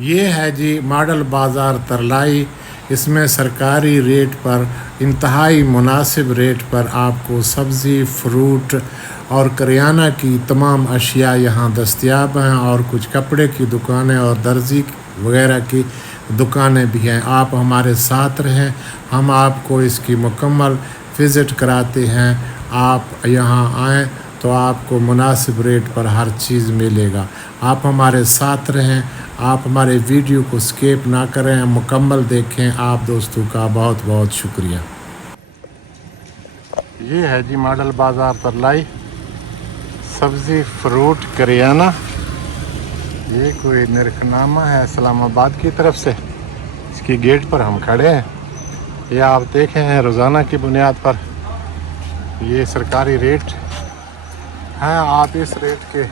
ये है जी मॉडल बाज़ार तरलाई। इसमें सरकारी रेट पर इंतहाई मुनासिब रेट पर आपको सब्ज़ी, फ्रूट और करियाना की तमाम अशिया यहाँ दस्तयाब हैं, और कुछ कपड़े की दुकानें और दर्जी वगैरह की दुकानें भी हैं। आप हमारे साथ रहें, हम आपको इसकी मुकम्मल विज़िट कराते हैं। आप यहाँ आएँ तो आपको मुनासिब रेट पर हर चीज़ मिलेगा। आप हमारे साथ रहें, आप हमारे वीडियो को स्किप ना करें, मुकम्मल देखें। आप दोस्तों का बहुत बहुत शुक्रिया। ये है जी मॉडल बाज़ार तरलाई, सब्ज़ी, फ्रूट, करियाना। ये कोई निर्खनामा है इस्लामाबाद की तरफ से। इसकी गेट पर हम खड़े हैं। ये आप देखें हैं रोज़ाना की बुनियाद पर ये सरकारी रेट हैं। आप इस रेट के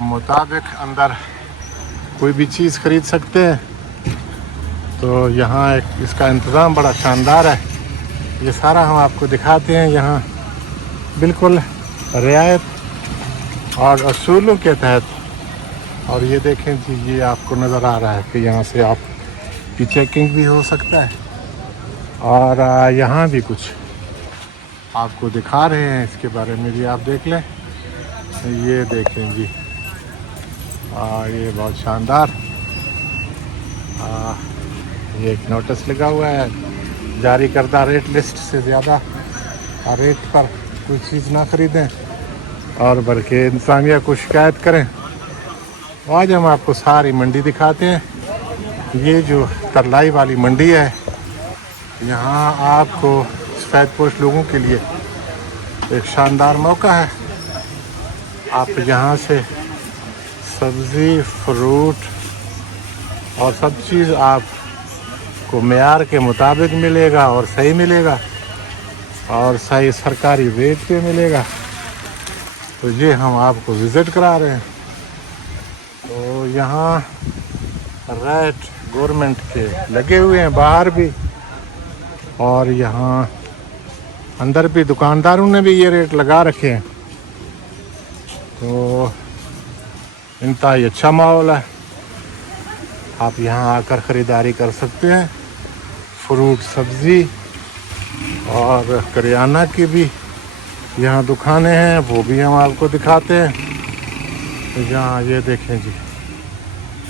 मुताबिक अंदर कोई भी चीज़ ख़रीद सकते हैं। तो यहाँ एक इसका इंतज़ाम बड़ा शानदार है। ये सारा हम आपको दिखाते हैं यहाँ बिल्कुल रियायत और असूलों के तहत। और ये देखें जी, ये आपको नज़र आ रहा है कि यहाँ से आप की चेकिंग भी हो सकता है। और यहाँ भी कुछ आपको दिखा रहे हैं, इसके बारे में भी आप देख लें। ये देखें जी, ये बहुत शानदार ये एक नोटिस लगा हुआ है, जारी करदा रेट लिस्ट से ज़्यादा रेट पर कोई चीज़ ना ख़रीदें और बल्कि इंसानियत को शिकायत करें। आज हम आपको सारी मंडी दिखाते हैं। ये जो तरलाई वाली मंडी है, यहाँ आपको सफ़ेदपोश लोगों के लिए एक शानदार मौका है। आप यहाँ से सब्ज़ी, फ्रूट और सब चीज़ आपको मेयार के मुताबिक मिलेगा और सही मिलेगा और सही सरकारी रेट पे मिलेगा। तो ये हम आपको विज़िट करा रहे हैं। तो यहाँ रेट गवर्नमेंट के लगे हुए हैं, बाहर भी और यहाँ अंदर भी दुकानदारों ने भी ये रेट लगा रखे हैं। तो इंतहाई अच्छा माहौल है। आप यहाँ आकर ख़रीदारी कर सकते हैं। फ्रूट, सब्ज़ी और करियाना की भी यहाँ दुकानें हैं, वो भी हम आपको दिखाते हैं। तो यहाँ ये देखें जी,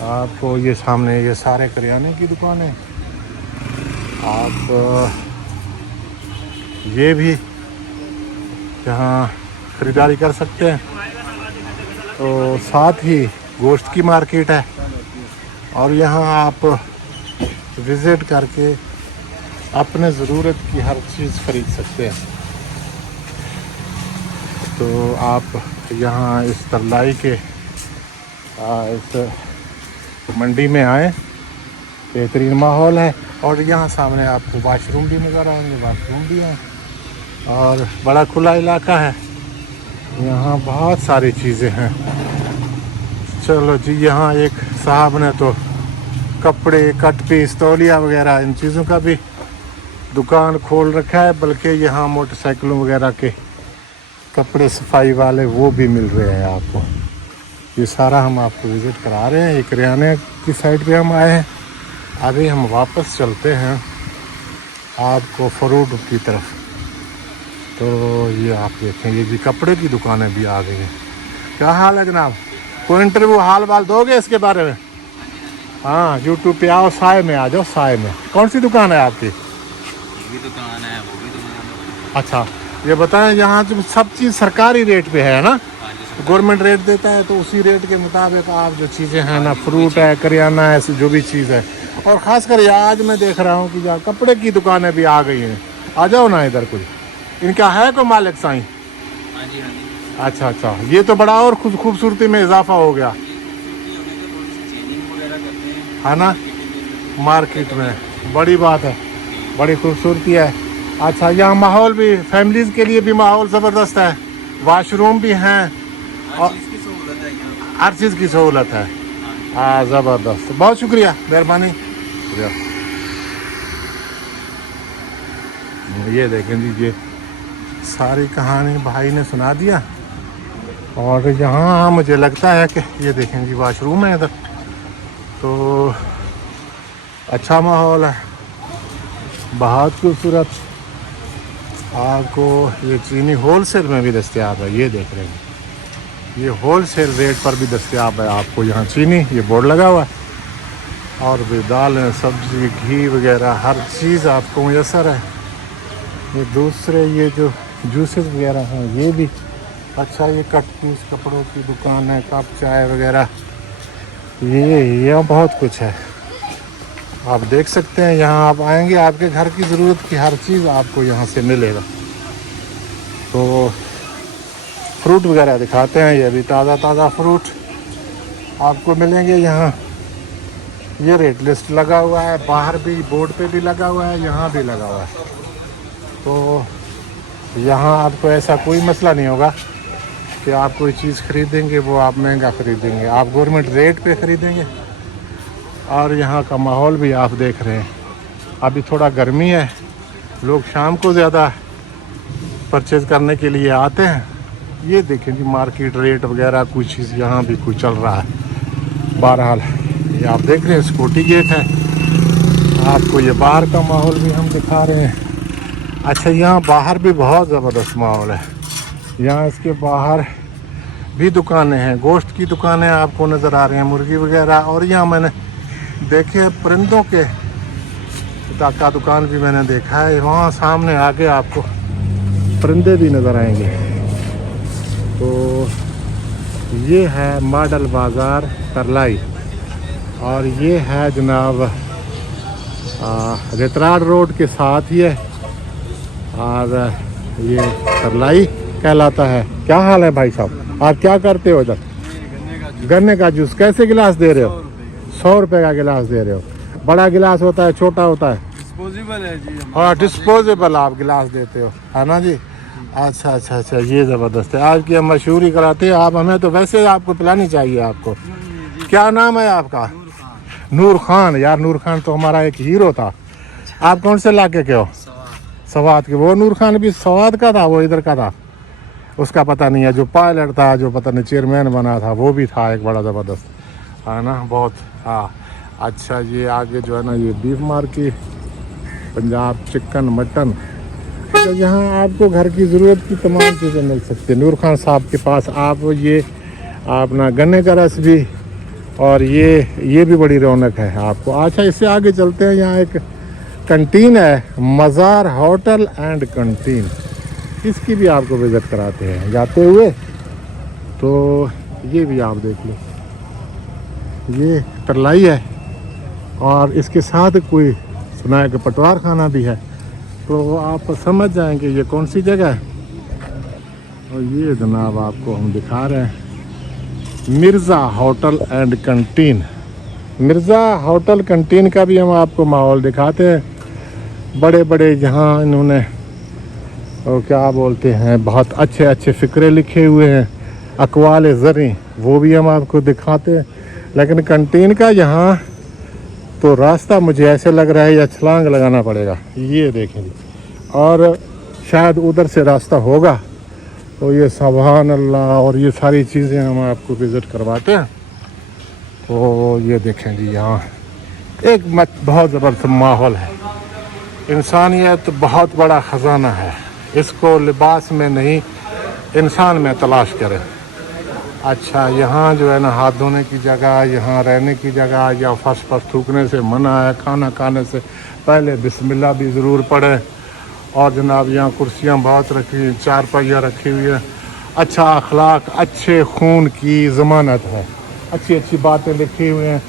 आपको ये सामने ये सारे करियाने की दुकानें। आप ये भी यहाँ ख़रीदारी कर सकते हैं। तो साथ ही गोश्त की मार्केट है और यहाँ आप विज़िट करके अपने ज़रूरत की हर चीज़ ख़रीद सकते हैं। तो आप यहाँ इस तरलाई के इस मंडी में आएँ, बेहतरीन माहौल है। और यहाँ सामने आपको वाशरूम भी नज़र आएंगे, वाशरूम भी हैं और बड़ा खुला इलाका है। यहाँ बहुत सारी चीज़ें हैं। चलो जी, यहाँ एक साहब ने तो कपड़े, कट पीस, तौलिया वगैरह इन चीज़ों का भी दुकान खोल रखा है। बल्कि यहाँ मोटरसाइकिलों वगैरह के कपड़े सफाई वाले वो भी मिल रहे हैं आपको। ये सारा हम आपको विज़िट करा रहे हैं। ये करियाने की साइड पे हम आए हैं। अभी हम वापस चलते हैं आपको फ्रूट की तरफ। तो ये आप देखें, ये जी कपड़े की दुकानें भी आ गई हैं। क्या हाल है जनाब? कोई इंटरव्यू हाल वाल दोगे इसके बारे में? हाँ, यूट्यूब पे आओ, साय में आ जाओ, साय में। कौन सी दुकान है आपकी? भी दुकान है, वो भी दुकान है। अच्छा, ये बताएं, यहाँ जो सब चीज़ सरकारी रेट पे है ना? गवर्नमेंट रेट देता है, तो उसी रेट के मुताबिक आप जो चीज़ें हैं ना, फ्रूट है, करियाना है, जो भी चीज़ है। और ख़ासकर ये आज मैं देख रहा हूँ कि जहाँ कपड़े की दुकानें भी आ गई हैं। आ जाओ ना इधर। कोई इनका है कोई मालिक साईं? हाँ जी, हाँ जी। अच्छा अच्छा, ये तो बड़ा और खूबसूरती में इजाफा हो गया है ना मार्केट में। बड़ी बात है, बड़ी खूबसूरती है। अच्छा, यहाँ माहौल भी फैमिलीज़ के लिए भी माहौल ज़बरदस्त है। वाशरूम भी हैं और हर चीज़ की सहूलत है। हाँ, ज़बरदस्त। बहुत शुक्रिया, मेहरबानी। ये देखें जी, ये सारी कहानी भाई ने सुना दिया। और यहाँ मुझे लगता है कि ये देखें जी, वाशरूम है इधर। तो अच्छा माहौल है, बहुत खूबसूरत। आपको ये चीनी होलसेल में भी दस्तयाब है, ये देख रहे हैं, ये होलसेल रेट पर भी दस्तयाब है आपको यहाँ चीनी, ये बोर्ड लगा हुआ है। और भी दालें, सब्ज़ी, घी वगैरह हर चीज़ आपको मुयसर है। ये दूसरे ये जो जूसेस वगैरह हैं ये भी अच्छा, ये कट पीस कपड़ों की दुकान है, कप चाय वगैरह, ये बहुत कुछ है। आप देख सकते हैं, यहाँ आप आएंगे आपके घर की ज़रूरत की हर चीज़ आपको यहाँ से मिलेगा। तो फ्रूट वगैरह दिखाते हैं, ये भी ताज़ा ताज़ा फ्रूट आपको मिलेंगे यहाँ। ये रेट लिस्ट लगा हुआ है, बाहर भी बोर्ड पे भी लगा हुआ है, यहाँ भी लगा हुआ है। तो यहाँ आपको ऐसा कोई मसला नहीं होगा कि आप कोई चीज़ ख़रीदेंगे वो आप महंगा ख़रीदेंगे, आप गवर्नमेंट रेट पे ख़रीदेंगे। और यहाँ का माहौल भी आप देख रहे हैं, अभी थोड़ा गर्मी है, लोग शाम को ज़्यादा परचेज़ करने के लिए आते हैं। ये देखें जी मार्केट रेट वगैरह कुछ चीज़ यहाँ भी कुछ चल रहा है। बहरहाल ये आप देख रहे हैं स्कूटी गेट है, आपको ये बाहर का माहौल भी हम दिखा रहे हैं। अच्छा, यहाँ बाहर भी बहुत ज़बरदस्त माहौल है, यहाँ इसके बाहर भी दुकानें हैं, गोश्त की दुकानें आपको नज़र आ रही हैं, मुर्गी वगैरह। और यहाँ मैंने देखे परिंदों के का दुकान भी मैंने देखा है, वहाँ सामने आगे आपको परिंदे भी नज़र आएंगे। तो ये है मॉडल बाज़ार करलाई, और ये है जनाब रेतराड़ रोड के साथ ही है, और ये करलाई कहलाता है। क्या हाल है भाई साहब, आप क्या करते हो इधर? गन्ने का जूस कैसे गिलास दे रहे हो? 100 रुपये का गिलास दे रहे हो। बड़ा गिलास होता है, छोटा होता है? डिस्पोजेबल है जी। हाँ, डिस्पोजेबल आप गिलास देते हो, है ना जी? अच्छा अच्छा अच्छा, ये ज़बरदस्त है, आपकी हम मशहूरी कराते हैं। आप हमें तो वैसे आपको पिलानी चाहिए आपको। क्या नाम है आपका? नूर खान। यार नूर खान तो हमारा एक हीरो था। आप कौन से इलाके के हो? सवाद के। वो नूर खान भी सवाद का था, वो इधर का था, उसका पता नहीं है। जो पायलट था, जो पता नहीं चेयरमैन बना था, वो भी था एक बड़ा ज़बरदस्त, है ना? बहुत। हाँ अच्छा, ये आगे जो है ना ये beef market, Punjab chicken mutton. तो यहाँ आपको घर की ज़रूरत की तमाम चीज़ें मिल सकती है। नूर खान साहब के पास आप ये अपना गन्ने का रस भी, और ये भी बड़ी रौनक है आपको। अच्छा, इससे आगे चलते हैं, यहाँ एक कंटीन है, मज़ार होटल एंड कंटीन, इसकी भी आपको विज़िट कराते हैं जाते हुए। तो ये भी आप देख लो, ये करलाई है, और इसके साथ कोई सुना है कि पटवार खाना भी है, तो आप समझ जाएंगे ये कौन सी जगह है। और ये जनाब आपको हम दिखा रहे हैं Mirza hotel and canteen. Mirza hotel canteen का भी हम आपको माहौल दिखाते हैं। बड़े बड़े जहाँ इन्होंने और क्या बोलते हैं, बहुत अच्छे अच्छे फ़िक्रे लिखे हुए हैं, अक़वाल ज़री, वो भी हम आपको दिखाते हैं। लेकिन कंटीन का यहाँ तो रास्ता मुझे ऐसे लग रहा है या छलांग लगाना पड़ेगा, ये देखें जी। और शायद उधर से रास्ता होगा, तो ये सुभान अल्लाह, और ये सारी चीज़ें हम आपको विज़िट करवाते हैं। तो ये देखें जी, यहाँ एक बहुत ज़बरदस्त माहौल है। इंसानियत बहुत बड़ा ख़जाना है, इसको लिबास में नहीं इंसान में तलाश करें। अच्छा, यहाँ जो है ना हाथ धोने की जगह, यहाँ रहने की जगह, या फर्श पर थूकने से मना है, खाना खाने से पहले बिस्मिल्लाह भी ज़रूर पढ़ें। और जनाब यहाँ कुर्सियाँ बहुत रखी हुई, 4 पहिया रखी हुई है। अच्छा अखलाक, अच्छे खून की ज़मानत है, अच्छी अच्छी बातें लिखी हुई हैं।